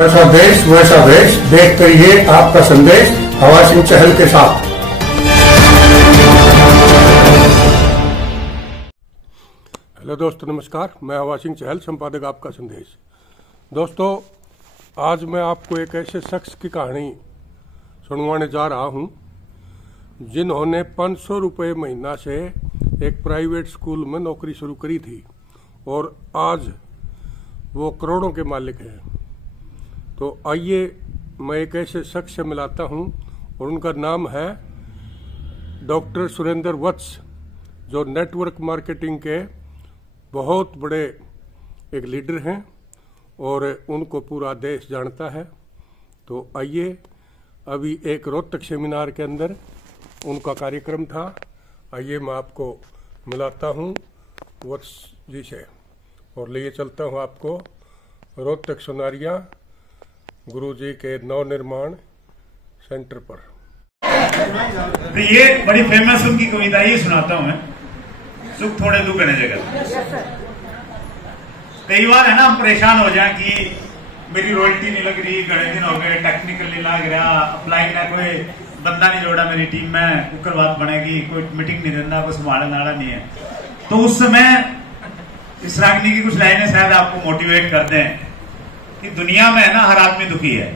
जैसा देश वैसा वेश, देखते रहिए आपका संदेश हवा सिंह चहल के साथ। हेलो दोस्तों, नमस्कार। मैं हवा सिंह चहल, संपादक आपका संदेश। दोस्तों, आज मैं आपको एक ऐसे शख्स की कहानी सुनवाने जा रहा हूं जिन्होंने 500 रुपये महीना से एक प्राइवेट स्कूल में नौकरी शुरू करी थी और आज वो करोड़ों के मालिक हैं। तो आइए मैं एक ऐसे शख्स से मिलाता हूं और उनका नाम है डॉक्टर सुरेंद्र वत्स, जो नेटवर्क मार्केटिंग के बहुत बड़े एक लीडर हैं और उनको पूरा देश जानता है। तो आइए, अभी एक रोहतक सेमिनार के अंदर उनका कार्यक्रम था। आइए मैं आपको मिलाता हूं वत्स जी से और लिए चलता हूं आपको रोहतक सोनारिया गुरुजी के नवनिर्माण सेंटर पर। ये बड़ी फेमस उनकी कविता ही सुनाता हूं मैं। सुख थोड़े दुख गणे जगत। कई बार है ना, हम परेशान हो जाए कि मेरी रॉयल्टी नहीं लग रही, घने दिन हो गए, टेक्निकल नहीं लग रहा, अप्लाई ना कोई बंदा नहीं जोड़ा मेरी टीम में, कुकर बात बनेगी, कोई मीटिंग नहीं देना, कोई संभालने वाला नहीं है। तो उस समय इस रागनी की कुछ लाइनें शायद आपको मोटिवेट कर दें कि दुनिया में है ना, हर आदमी दुखी है।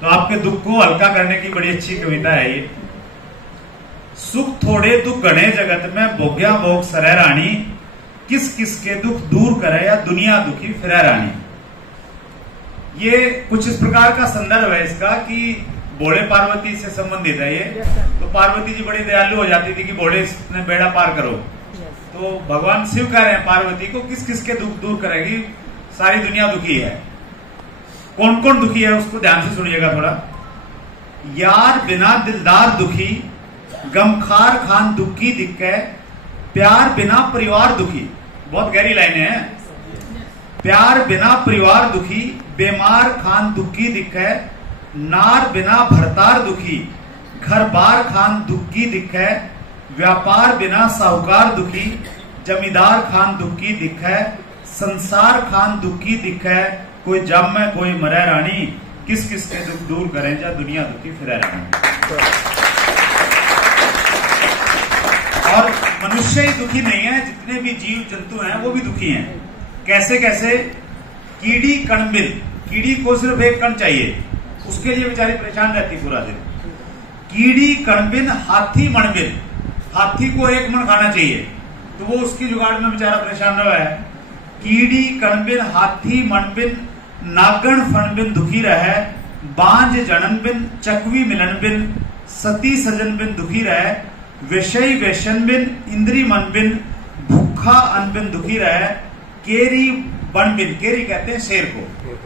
तो आपके दुख को हल्का करने की बड़ी अच्छी कविता है ये। सुख थोड़े दुख गणे जगत में, भोग्या भोग सरै रानी, किस किस के दुख दूर करे या दुनिया दुखी फिरै रानी। ये कुछ इस प्रकार का संदर्भ है इसका कि भोले पार्वती से संबंधित है ये। तो पार्वती जी बड़ी दयालु हो जाती थी कि भोले ने बेड़ा पार करो। तो भगवान शिव कह रहे हैं पार्वती को, किस किस के दुख दूर करेगी, सारी दुनिया दुखी है। कौन कौन दुखी है उसको ध्यान से सुनिएगा थोड़ा। यार बिना दिलदार दुखी, गमखार खान दुखी दिक्के, प्यार बिना परिवार दुखी। बहुत गहरी लाइनें हैं। प्यार बिना परिवार दुखी, बेमार खान दुखी दिक्के, नार बिना भरतार दुखी, घर बार खान दुखी दिक्के, व्यापार बिना साहूकार दुखी, जमींदार खान दुखी दिक्के, संसार खान दुखी दिक्के, कोई जामे कोई मरे रानी, किस किस के दुख दूर करें जा दुनिया दुखी फिरे रानी। और मनुष्य ही दुखी नहीं है, जितने भी जीव जंतु हैं वो भी दुखी हैं। कैसे कैसे? कीड़ी कणबिन, कीड़ी को सिर्फ एक कण चाहिए, उसके लिए बेचारी परेशान रहती पूरा दिन। कीड़ी कणबिन हाथी मणबिन, हाथी को एक मन खाना चाहिए तो वो उसकी जुगाड़ में बेचारा परेशान रहा है। कीड़ी कणबिन हाथी मणबिन, नागण फणबिन दुखी रहे, बांझ जनन बिन चकवी मिलन बिन, सती सजन बिन दुखी रहे, विषय वेशन बिन इंद्री मन बिन, भूखा अन बिन दुखी रहे, केरी बन बिन, केरी कहते हैं शेर को,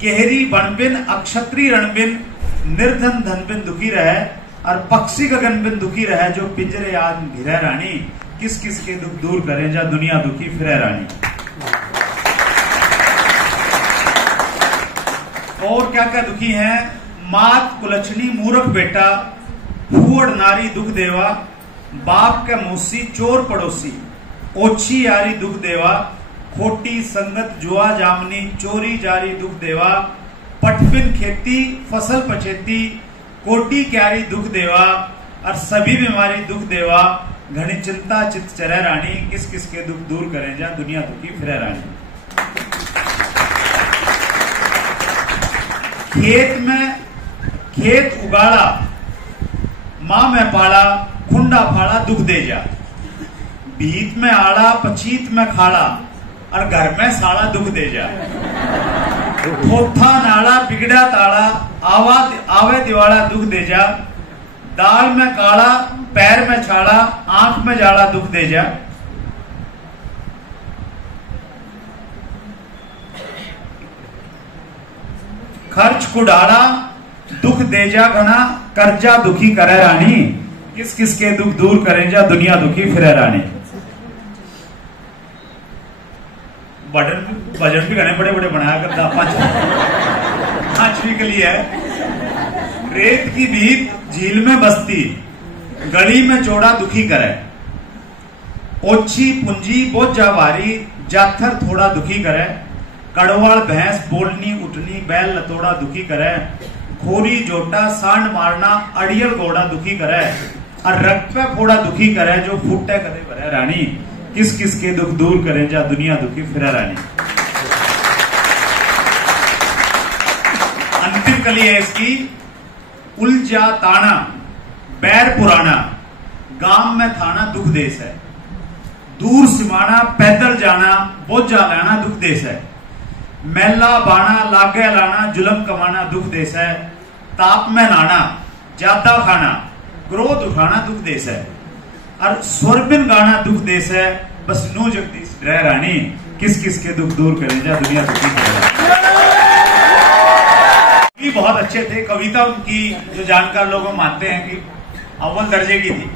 केहरी बन बिन अक्षत्री रण बिन, निर्धन धन बिन दुखी रहे, और पक्षी गगन बिन दुखी रहे, जो पिंजरे आज घिरे रानी, किस किस के दुख दूर करें जा दुनिया दुखी फिरे रानी। और क्या क्या दुखी हैं? मात कुलछनी मूर्ख बेटा, फूअड़ नारी दुख देवा, बाप के मौसी चोर पड़ोसी, ओछी यारी दुख देवा, खोटी संगत जुआ जामनी, चोरी जारी दुख देवा, पटबिन खेती फसल पचेती, कोटी क्यारी दुख देवा, और सभी बीमारी दुख देवा, घनी चिंता चित चरे रानी, किस किस के दुख दूर करें जा दुनिया दुखी फिरे रानी। खेत में खेत उगाड़ा, माँ में पाला, खुंडा फाड़ा दुख दे जा, भीत में आड़ा पचीत में खाड़ा, और घर में साड़ा दुख दे जा, थोथा नाड़ा बिगड़ा ताड़ा, आवे दिवाड़ा दुख दे जा, दाल में काड़ा पैर में छाड़ा, आंख में जाड़ा दुख दे जा। खर्च कुड़ाड़ा दुख दे जा घना, कर्जा दुखी करे रानी, किस किस के दुख दूर करें जा दुनिया दुखी फिरे रानी। भजन भी घने बड़े बड़े बनाया करता। पांचवी के लिए है, रेत की भीत झील में बसती, गली में चौड़ा दुखी करे, ओछी पूंजी बोझ जा भारी, जाथर थोड़ा दुखी करे, कड़वाल भैंस बोलनी उठनी बैल लतोड़ा दुखी करे, खोरी जोटा सांड मारना अड़ियल घोड़ा दुखी करे, और रक्त पे फोड़ा दुखी करे जो फूटे करे भरे रानी, किस किस के दुख दूर करे जा दुनिया दुखी फिरा रानी। अंतिम कली है इसकी, उलझा ताना बैर पुराना, गांव में थाना दुख देश है, दूर सिमाना पैदल जाना बोझा लाना दुख देश है, मैला बाना लागे लाना जुलम कमाना दुख देश है, ताप में नाना ज्यादा खाना क्रोध उठाना दुख देश है, और स्वर्बिन गाना दुख देश है, बस नो जगदीश रह रानी, किस किस के दुख दूर करें जा दुनिया दुखी करेगा। बहुत अच्छे थे, कविता उनकी जो जानकार लोग मानते हैं कि अव्वल दर्जे की थी,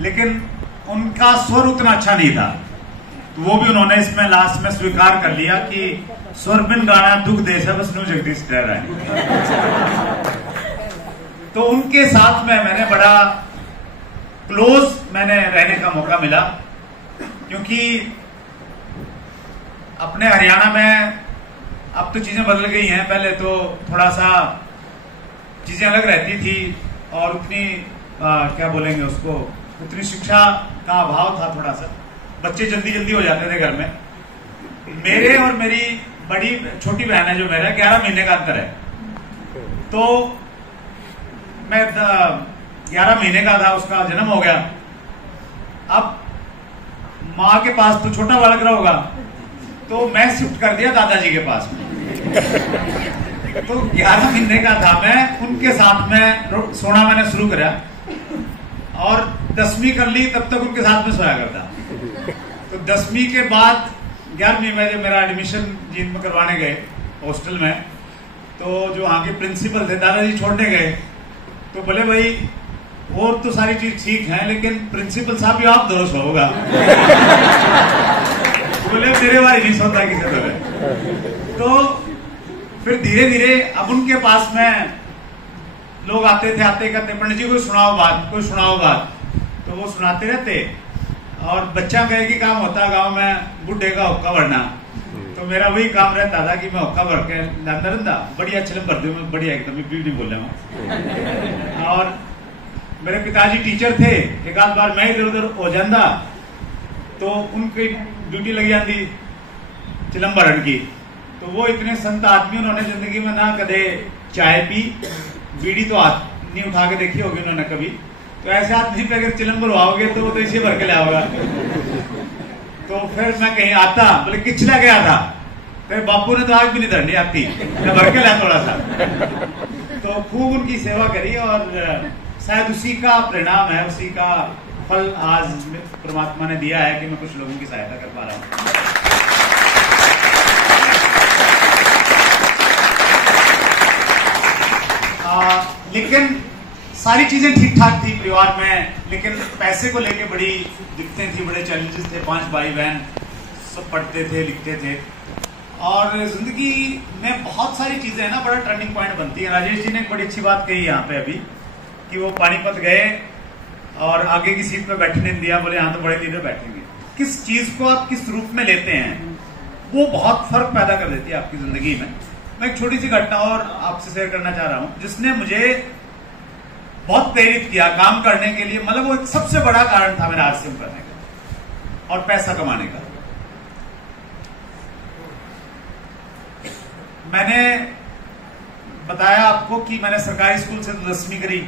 लेकिन उनका स्वर उतना अच्छा नहीं था, तो वो भी उन्होंने इसमें लास्ट में स्वीकार कर लिया कि स्वर बिन गाना दुख देश है, बस नो जगदीश रह रहा है। तो उनके साथ में मैंने बड़ा क्लोज मैंने रहने का मौका मिला, क्योंकि अपने हरियाणा में अब तो चीजें बदल गई हैं, पहले तो थोड़ा सा चीजें अलग रहती थी और उतनी क्या बोलेंगे उसको, उतनी शिक्षा का अभाव था, थोड़ा सा बच्चे जल्दी जल्दी हो जाते थे घर में। मेरे और मेरी बड़ी छोटी बहन है जो मेरा 11 महीने का अंतर है, तो मैं 11 महीने का था, उसका जन्म हो गया। अब माँ के पास तो छोटा बालक रहा होगा, तो मैं शिफ्ट कर दिया दादाजी के पास में। तो 11 महीने का था मैं, उनके साथ में सोना मैंने शुरू करा और 10वीं कर ली, तब तक उनके साथ में सोया करता। तो 10वीं के बाद 11वीं में जब मेरा एडमिशन जींद में करवाने गए हॉस्टल में, तो जो वहां के प्रिंसिपल थे दादाजी छोड़ने गए, तो बोले भाई और तो सारी चीज ठीक है, लेकिन प्रिंसिपल साहब भी आप दोस्त होगा। बोले मेरे बारे नहीं सोता किसी तरह। तो फिर धीरे धीरे अब उनके पास में लोग आते थे, आते कहते पंडित जी कोई सुनाओ बात, कोई सुनाओ बात, तो वो सुनाते रहते। और बच्चा कहे कि काम होता गांव में बुढ़े का हुक्का भरना, तो मेरा वही काम रहता था कि मैं हुक्का भर के अंदर अंदा बढ़िया चिलम भर दूं, बढ़िया एकदम भी नहीं बोल रहा हूँ। और मेरे पिताजी टीचर थे, एक आध बार मैं इधर उधर हो जाता तो उनकी ड्यूटी लग जाती चिलम भरण की। तो वो इतने संत आदमी, उन्होंने जिंदगी में ना कदे चाय पी, बीड़ी तो हाथ नहीं उठा के देखी होगी उन्होंने कभी, तो ऐसे आदमी पे अगर चिलम भरवाओगे तो वो तो इसे भर के लाओगा। तो फिर मैं कहीं आता, बोले किचला गया था, फिर बापू ने तो आग भी नहीं धरनी आती, मैं भर के लाया थोड़ा सा। तो खूब उनकी सेवा करी और शायद उसी का परिणाम है, उसी का फल आज परमात्मा ने दिया है कि मैं कुछ लोगों की सहायता कर पा रहा हूं। लेकिन सारी चीजें ठीक ठाक थी परिवार में, लेकिन पैसे को लेके बड़ी दिक्कतें थी, बड़े चैलेंजेस थे। 5 भाई बहन, सब पढ़ते थे, लिखते थे, और जिंदगी में बहुत सारी चीजें है ना, बड़ा टर्निंग पॉइंट बनती है। राजेश जी ने एक बड़ी अच्छी बात कही यहाँ पे अभी कि वो पानीपत गए और आगे की सीट पे बैठने दिया, बोले यहाँ तो बड़े लीडर बैठेंगे। किस चीज को आप किस रूप में लेते हैं वो बहुत फर्क पैदा कर देती है आपकी जिंदगी में। मैं एक छोटी सी घटना और आपसे शेयर करना चाह रहा हूं, जिसने मुझे बहुत प्रेरित किया काम करने के लिए। मतलब वो एक सबसे बड़ा कारण था मेरा आरसीएम करने का और पैसा कमाने का। मैंने बताया आपको कि मैंने सरकारी स्कूल से तो 10वीं करी,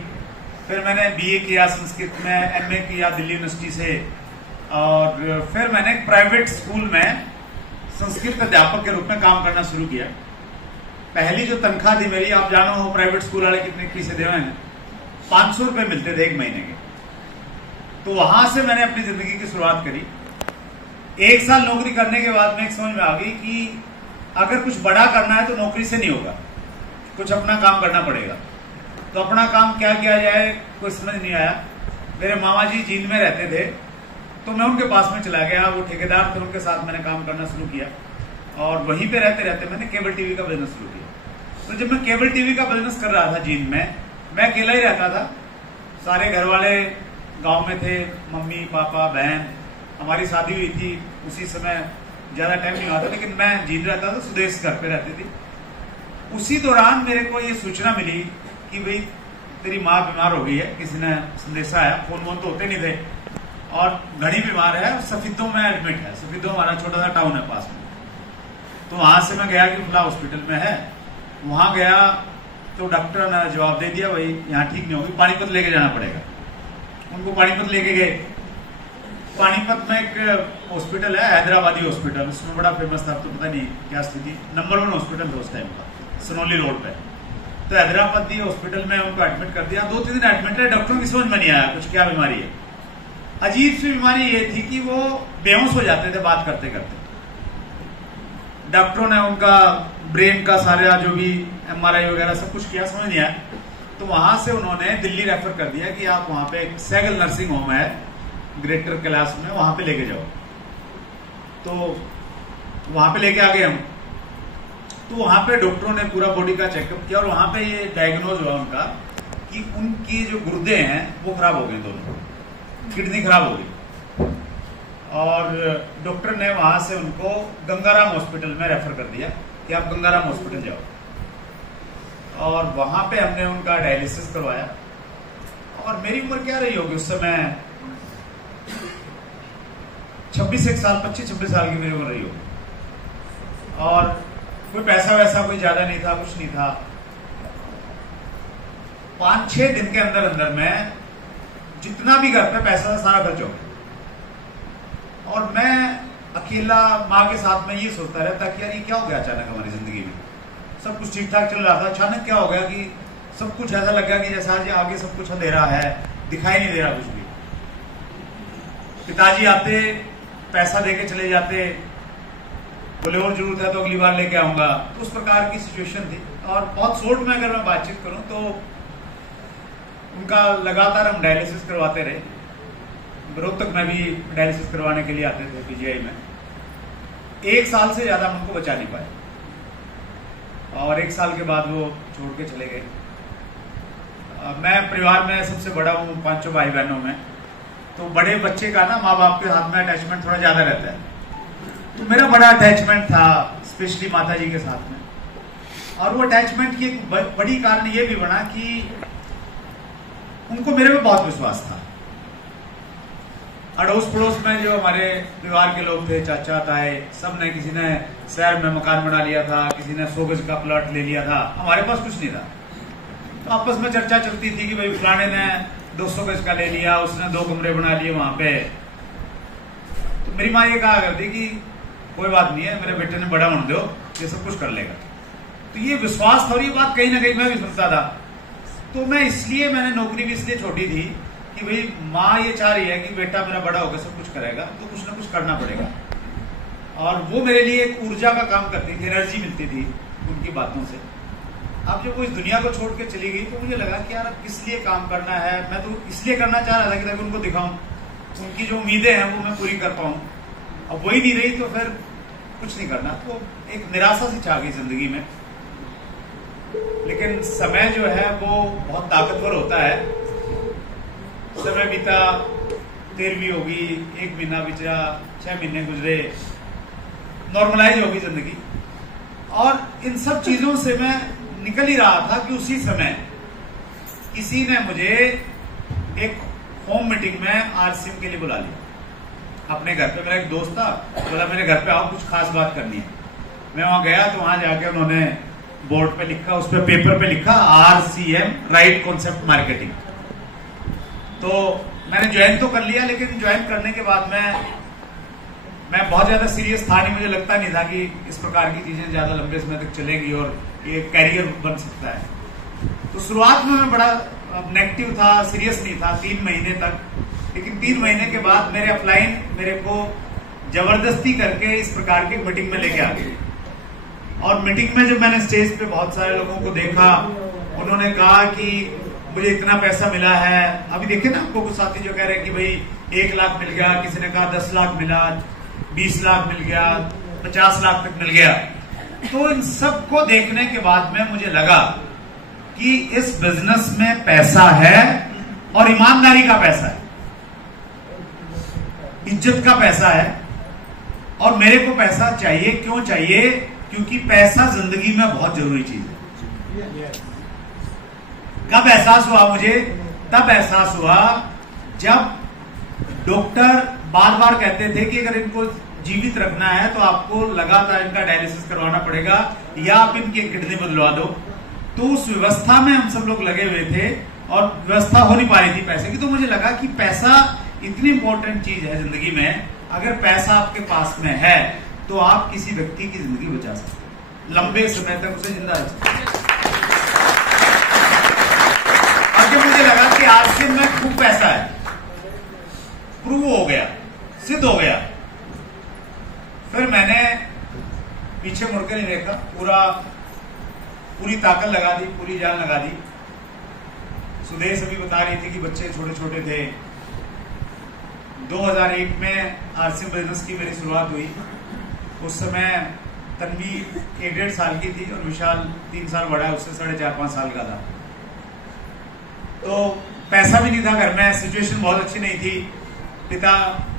फिर मैंने बीए किया संस्कृत में, एमए किया दिल्ली यूनिवर्सिटी से, और फिर मैंने एक प्राइवेट स्कूल में संस्कृत अध्यापक के रूप में काम करना शुरू किया। पहली जो तनख्वाह थी मेरी, आप जानो हो प्राइवेट स्कूल वाले कितने पैसे दे रहे हैं, 500 रुपए मिलते थे 1 महीने के। तो वहां से मैंने अपनी जिंदगी की शुरुआत करी। 1 साल नौकरी करने के बाद में एक समझ में आ गई कि अगर कुछ बड़ा करना है तो नौकरी से नहीं होगा, कुछ अपना काम करना पड़ेगा। तो अपना काम क्या किया जाए कोई समझ नहीं आया। मेरे मामा जी जींद में रहते थे, तो मैं उनके पास में चला गया, वो ठेकेदार थे, उनके साथ मैंने काम करना शुरू किया। और वहीं पे रहते रहते मैंने केबल टीवी का बिजनेस शुरू किया। तो जब मैं केबल टीवी का बिजनेस कर रहा था जींद में, मैं अकेला ही रहता था, सारे घर वाले गांव में थे, मम्मी पापा बहन। हमारी शादी हुई थी उसी समय ज्यादा टाइम नहीं हुआ था, लेकिन मैं जींद रहता था, सुदेश घर पे रहती थी। उसी दौरान मेरे को ये सूचना मिली कि भाई तेरी माँ बीमार हो गई है, किसी ने संदेशा आया, फोन वोन तो होते नहीं थे, और घड़ी बीमार है, सफीदों में एडमिट है। सफीदों हमारा छोटा सा टाउन है पास में। तो वहां से मैं गया कि फला हॉस्पिटल में है। वहां गया तो डॉक्टर ने जवाब दे दिया, भाई यहाँ ठीक नहीं होगी, पानीपत लेके जाना पड़ेगा। उनको पानीपत लेके गए। पानीपत में एक हॉस्पिटल है, हैदराबादी हॉस्पिटल, उसमें बड़ा फेमस था, तो पता नहीं क्या स्थिति, नंबर 1 हॉस्पिटल था उस टाइम का, सनोली रोड पे। तो हैदराबादी हॉस्पिटल में उनको एडमिट कर दिया। 2-3 दिन एडमिट रहे, डॉक्टर की समझ में नहीं आया कुछ क्या बीमारी है। अजीब सी बीमारी ये थी कि वो बेहोश हो जाते थे बात करते करते। डॉक्टरों ने उनका ब्रेन का सारा जो भी MRI वगैरह सब कुछ किया, समझ नहीं आया। तो वहां से उन्होंने दिल्ली रेफर कर दिया कि आप वहां पे एक सैगल नर्सिंग होम है ग्रेटर कैलाश में, वहां पे लेके जाओ। तो वहां पे लेके आ गए हम। तो वहां पे डॉक्टरों ने पूरा बॉडी का चेकअप किया और वहां पे ये डायग्नोज हुआ उनका कि उनकी जो गुर्दे हैं वो खराब हो गए, दोनों किडनी खराब हो गई। और डॉक्टर ने वहां से उनको गंगाराम हॉस्पिटल में रेफर कर दिया कि आप गंगाराम हॉस्पिटल जाओ। और वहां पे हमने उनका डायलिसिस करवाया। और मेरी उम्र क्या रही होगी उस समय, 26 साल 25-26 साल की मेरी उम्र रही होगी। और कोई पैसा वैसा कोई ज्यादा नहीं था, कुछ नहीं था। 5-6 दिन के अंदर अंदर में जितना भी घर पे पैसा था सारा खर्च हो गया। और मैं अकेला माँ के साथ में ये सोचता रहता कि यार ये क्या हो गया अचानक हमारी जिंदगी में, सब कुछ ठीक ठाक चल रहा था, अचानक क्या हो गया कि सब कुछ ऐसा लग गया कि जैसा आज आगे सब कुछ अंधेरा है, दिखाई नहीं दे रहा कुछ भी। पिताजी आते, पैसा देके चले जाते, बोले और जरूरत है तो अगली बार लेके आऊंगा। तो उस प्रकार की सिचुएशन थी। और बहुत शॉर्ट में अगर मैं बातचीत करूं तो उनका लगातार हम डायलिसिस करवाते रहे। रोहतक में भी डायलिसिस करवाने के लिए आते थे PGI में। 1 साल से ज्यादा हम उनको बचा नहीं पाए और 1 साल के बाद वो छोड़ के चले गए। मैं परिवार में सबसे बड़ा हूँ 5 भाई बहनों में। तो बड़े बच्चे का ना माँ बाप के साथ में अटैचमेंट थोड़ा ज्यादा रहता है। तो मेरा बड़ा अटैचमेंट था स्पेशली माता जी के साथ में। और वो अटैचमेंट की एक बड़ी कारण ये भी बना कि उनको मेरे में बहुत विश्वास था। अड़ोस पड़ोस में जो हमारे परिवार के लोग थे, चाचा ताए, सब ने, किसी ने शहर में मकान बना लिया था, किसी ने 100 गज का प्लॉट ले लिया था, हमारे पास कुछ नहीं था। तो आपस में चर्चा चलती थी कि भाई फलाने ने 200 गज का ले लिया, उसने 2 कमरे बना लिए वहां पे। तो मेरी माँ ये कहा करती कि कोई बात नहीं है, मेरे बेटे ने बड़ा होने दो, ये सब कुछ कर लेगा। तो ये विश्वास था और ये बात कहीं ना कहीं मैं भी सुनता था। तो मैंने नौकरी भी इसलिए छोड़ी थी कि भाई माँ ये चाह रही है कि बेटा मेरा बड़ा होकर सब कुछ करेगा, तो कुछ ना कुछ करना पड़ेगा। और वो मेरे लिए एक ऊर्जा का काम करती थी, एनर्जी मिलती थी उनकी बातों से। अब जब वो इस दुनिया को छोड़ के चली गई तो मुझे लगा कि यार किस लिए काम करना है। मैं तो इसलिए करना चाह रहा था कि ताकि उनको दिखाऊं, उनकी जो उम्मीदें हैं वो मैं पूरी कर पाऊं। अब वही नहीं रही तो फिर कुछ नहीं करना। तो एक निराशा सी छा गई जिंदगी में। लेकिन समय जो है वो बहुत ताकतवर होता है। समय बीता, 13वीं होगी, 1 महीना बीता, 6 महीने गुजरे, नॉर्मलाइज होगी जिंदगी। और इन सब चीजों से मैं निकल ही रहा था कि उसी समय किसी ने मुझे एक होम मीटिंग में RCM के लिए बुला लिया अपने घर पे। मेरा एक दोस्त था, बोला मेरे घर पे आओ, कुछ खास बात करनी है। मैं वहां गया तो वहां जाके उन्होंने बोर्ड पे लिखा, उस पे पेपर पे लिखा RCM, राइट कॉन्सेप्ट मार्केटिंग। तो मैंने ज्वाइन तो कर लिया, लेकिन ज्वाइन करने के बाद मैं बहुत ज्यादा सीरियस था नहीं। मुझे लगता नहीं था कि इस प्रकार की चीजें ज्यादा लंबे समय तक चलेंगी और ये कैरियर बन सकता है। तो शुरुआत में मैं बड़ा नेगेटिव था, सीरियस नहीं था 3 महीने तक। लेकिन 3 महीने के बाद मेरे अपलाइन मेरे को जबरदस्ती करके इस प्रकार की मीटिंग में लेके आ गई। और मीटिंग में जब मैंने स्टेज पे बहुत सारे लोगों को देखा, उन्होंने कहा कि मुझे इतना पैसा मिला है। अभी देखिए ना, आपको कुछ साथी जो कह रहे हैं कि भाई 1 लाख मिल गया, किसी ने कहा 10 लाख मिला, 20 लाख मिल गया, 50 लाख तक मिल गया। तो इन सब को देखने के बाद में मुझे लगा कि इस बिजनेस में पैसा है और ईमानदारी का पैसा है, इज्जत का पैसा है। और मेरे को पैसा चाहिए। क्यों चाहिए? क्योंकि पैसा जिंदगी में बहुत जरूरी चीज है। कब एहसास हुआ मुझे? तब एहसास हुआ जब डॉक्टर बार बार कहते थे कि अगर इनको जीवित रखना है तो आपको लगातार इनका डायलिसिस करवाना पड़ेगा या आप इनकी किडनी बदलवा दो। तो उस व्यवस्था में हम सब लोग लगे हुए थे और व्यवस्था हो नहीं पा रही थी पैसे की। तो मुझे लगा कि पैसा इतनी इंपॉर्टेंट चीज है जिंदगी में। अगर पैसा आपके पास में है तो आप किसी व्यक्ति की जिंदगी बचा सकते हैं, लंबे समय तक उसे जिंदा रख सकते हैं। और जब मुझे लगा कि आरसीएम में खूब पैसा है, प्रूव हो गया, सिद्ध हो गया, फिर मैंने पीछे मुड़कर नहीं देखा, पूरी ताकत लगा दी, पूरी जान लगा दी। सुदेश अभी बता रही थी कि बच्चे छोटे छोटे थे। 2001 में आरसीएम बिजनेस की मेरी शुरुआत हुई। उस समय तन्वी 1.5 साल की थी और विशाल 3 साल बड़ा है, उससे 4.5-5 साल का था। तो पैसा भी नहीं था घर में, सिचुएशन बहुत अच्छी नहीं थी।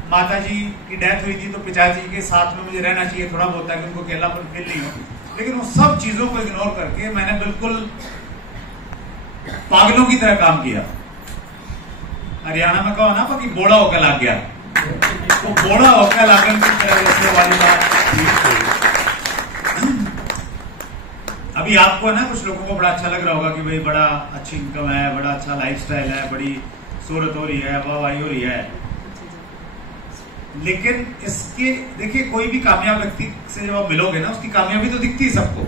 माता जी की डेथ हुई थी तो पिताजी के साथ में मुझे रहना चाहिए थोड़ा बहुत, ताकि उनको अकेलापन फील नहीं हो। लेकिन उन सब चीजों को इग्नोर करके मैंने बिल्कुल पागलों की तरह काम किया। हरियाणा में कहो ना कि बोड़ा होकर लग गया, तो बोड़ा होकर लागन की तरह जैसे वाली बात। अभी आपको ना कुछ लोगों को बड़ा अच्छा लग रहा होगा कि भाई बड़ा अच्छी इनकम है, बड़ा अच्छा लाइफस्टाइल है, बड़ी शोहरत हो रही है, वाहवाही हो रही है। लेकिन इसके देखिए, कोई भी कामयाब व्यक्ति से जब आप मिलोगे ना, उसकी कामयाबी तो दिखती है सबको,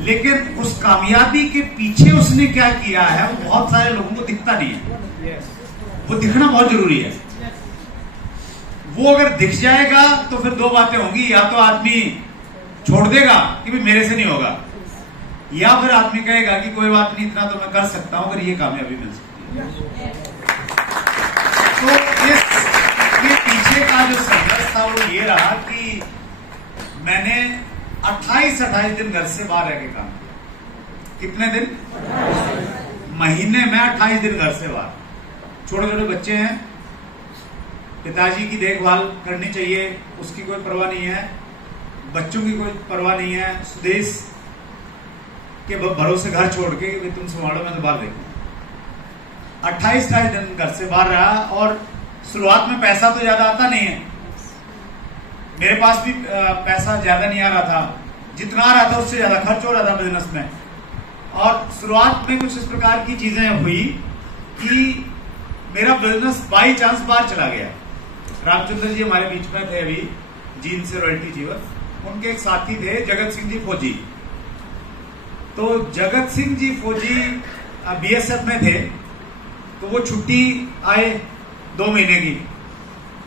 लेकिन उस कामयाबी के पीछे उसने क्या किया है वो बहुत सारे लोगों को दिखता नहीं है। वो दिखना बहुत जरूरी है। वो अगर दिख जाएगा तो फिर दो बातें होंगी, या तो आदमी छोड़ देगा कि भाई मेरे से नहीं होगा, या फिर आदमी कहेगा कि कोई बात नहीं, इतना तो मैं कर सकता हूं अगर ये कामयाबी मिल सकती है। तो इसके पीछे का जो संघर्ष था वो ये रहा कि मैंने 28 दिन घर से बाहर रह के काम किया। कितने दिन? महीने में 28 दिन घर से बाहर। छोटे छोटे बच्चे हैं, पिताजी की देखभाल करनी चाहिए, उसकी कोई परवाह नहीं है, बच्चों की कोई परवाह नहीं है। सुदेश के भरोसे घर छोड़ के कि तुम संभालो, मैं तो बाहर देखूं। 28 दिन घर से बाहर रहा और शुरुआत में पैसा तो ज्यादा आता नहीं है, मेरे पास भी पैसा ज्यादा नहीं आ रहा था, जितना आ रहा था उससे ज्यादा खर्च हो रहा था बिजनेस में। और शुरुआत में कुछ इस प्रकार की चीजें हुई कि मेरा बिजनेस बाई चांस बाहर चला गया। रामचंद्र जी हमारे बीच में थे अभी, जीन से रॉयल्टी जीवर, उनके एक साथी थे जगत सिंह जी फौजी। तो जगत सिंह जी फौजी बीएसएफ में थे, तो वो छुट्टी आए 2 महीने की।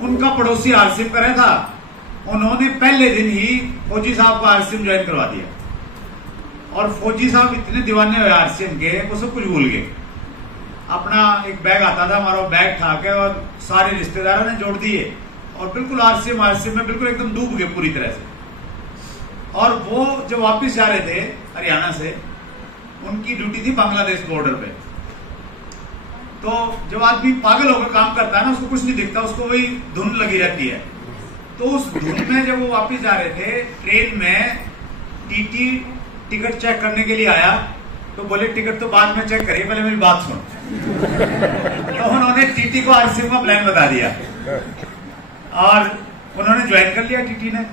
उनका पड़ोसी आरसीएम कर रहा था, उन्होंने पहले दिन ही फौजी साहब को आरसीएम ज्वाइन करवा दिया। और फौजी साहब इतने दीवाने हुए आरसीएम के, वो सब कुछ भूल गए। अपना एक बैग आता था हमारा, बैग उठा के और सारे रिश्तेदारों ने जोड़ दिए और बिल्कुल आरसीएम में बिल्कुल एकदम डूब गए पूरी तरह से। और वो जब वापस जा रहे थे हरियाणा से, उनकी ड्यूटी थी बांग्लादेश बॉर्डर पे। तो जब आदमी पागल होकर काम करता है ना, उसको कुछ नहीं दिखता, उसको वही धुन लगी रहती है। तो उस धुन में जब वो वापस जा रहे थे, ट्रेन में टीटी टिकट चेक करने के लिए आया, तो बोले टिकट तो बाद में चेक करिए, पहले मेरी बात सुन। तो उन्होंने टीटी को आरसीएम का प्लान बता दिया और उन्होंने ज्वाइन कर लिया। टीटी ने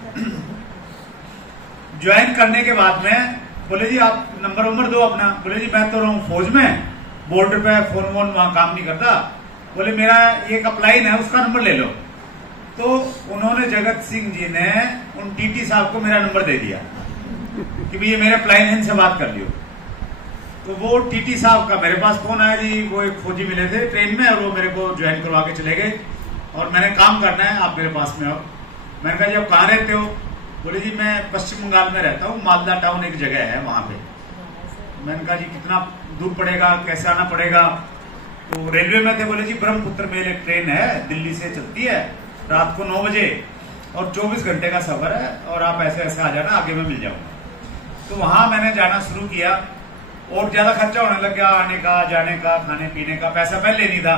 ज्वाइन करने के बाद में बोले जी आप नंबर दो अपना। बोले जी मैं तो रहूं फौज में, बॉर्डर पे फोन वोन वहां काम नहीं करता। बोले मेरा एक अपलाइन है, उसका नंबर ले लो। तो उन्होंने जगत सिंह जी ने उन टीटी साहब को मेरा नंबर दे दिया कि भाई ये मेरे अपलाइन है, इनसे बात कर लियो। तो वो टीटी साहब का मेरे पास फोन आया जी, वो एक फौजी मिले थे ट्रेन में और वो मेरे को ज्वाइन करवा के चले गए और मैंने काम करना है, आप मेरे पास में आओ। मैंने कहा जी आप कहाँ रहते हो? बोले जी मैं पश्चिम बंगाल में रहता हूँ, मालदा टाउन एक जगह है वहां पे। मैंने कहा जी कितना दूर पड़ेगा, कैसे आना पड़ेगा? तो रेलवे में थे। बोले जी ब्रह्मपुत्र में एक ट्रेन है, दिल्ली से चलती है रात को 9 बजे और 24 घंटे का सफर है और आप ऐसे ऐसे आ जाना, आगे में मिल जाऊंगा। तो वहां मैंने जाना शुरू किया और ज्यादा खर्चा होने लग गया, आने का, जाने का, खाने पीने का। पैसा पहले नहीं था,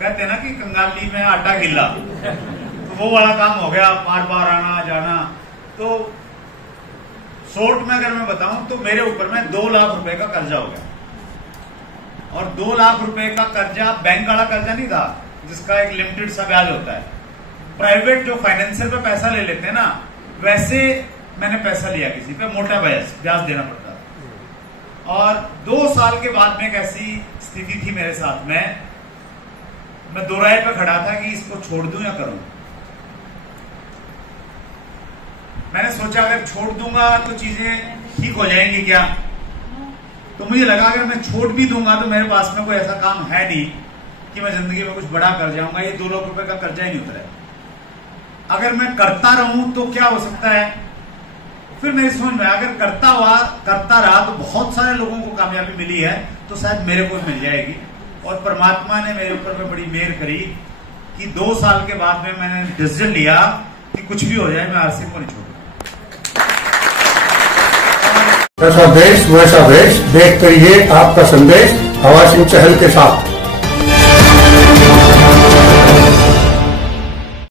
कहते हैं ना कि कंगाली में आटा गिल्ला, तो तो वो वाला काम हो गया, बार बार आना जाना। तो शॉर्ट में अगर मैं बताऊं तो मेरे ऊपर में 2 लाख रुपए का कर्जा हो गया, और 2 लाख रुपए का कर्जा बैंक वाला कर्जा नहीं था जिसका एक लिमिटेड सा ब्याज होता है। प्राइवेट जो फाइनेंशियल पे पैसा ले लेते हैं ना, वैसे मैंने पैसा लिया किसी पे, मोटा ब्याज देना पड़ता था। और 2 साल के बाद में एक ऐसी स्थिति थी मेरे साथ में, मैं दोराहे पे खड़ा था कि इसको छोड़ दूं या करूं। मैंने सोचा अगर छोड़ दूंगा तो चीजें ठीक हो जाएंगी क्या, तो मुझे लगा अगर मैं छोड़ भी दूंगा तो मेरे पास में कोई ऐसा काम है नहीं कि मैं जिंदगी में कुछ बड़ा कर जाऊंगा, ये 2 लाख रुपए का कर्जा ही नहीं उतरा। अगर मैं करता रहूं तो क्या हो सकता है। फिर मेरी समझ में अगर करता रहा तो बहुत सारे लोगों को कामयाबी मिली है, तो शायद मेरे को मिल जाएगी। और परमात्मा ने मेरे ऊपर में बड़ी मेहर करी कि 2 साल के बाद में मैंने डिसीजन लिया कि कुछ भी हो जाए मैं आरसी को नहीं छोड़ूंगा। ऐसा देश वैसा देश, देखते रहिए आपका संदेश हवा सिंह चहल के साथ।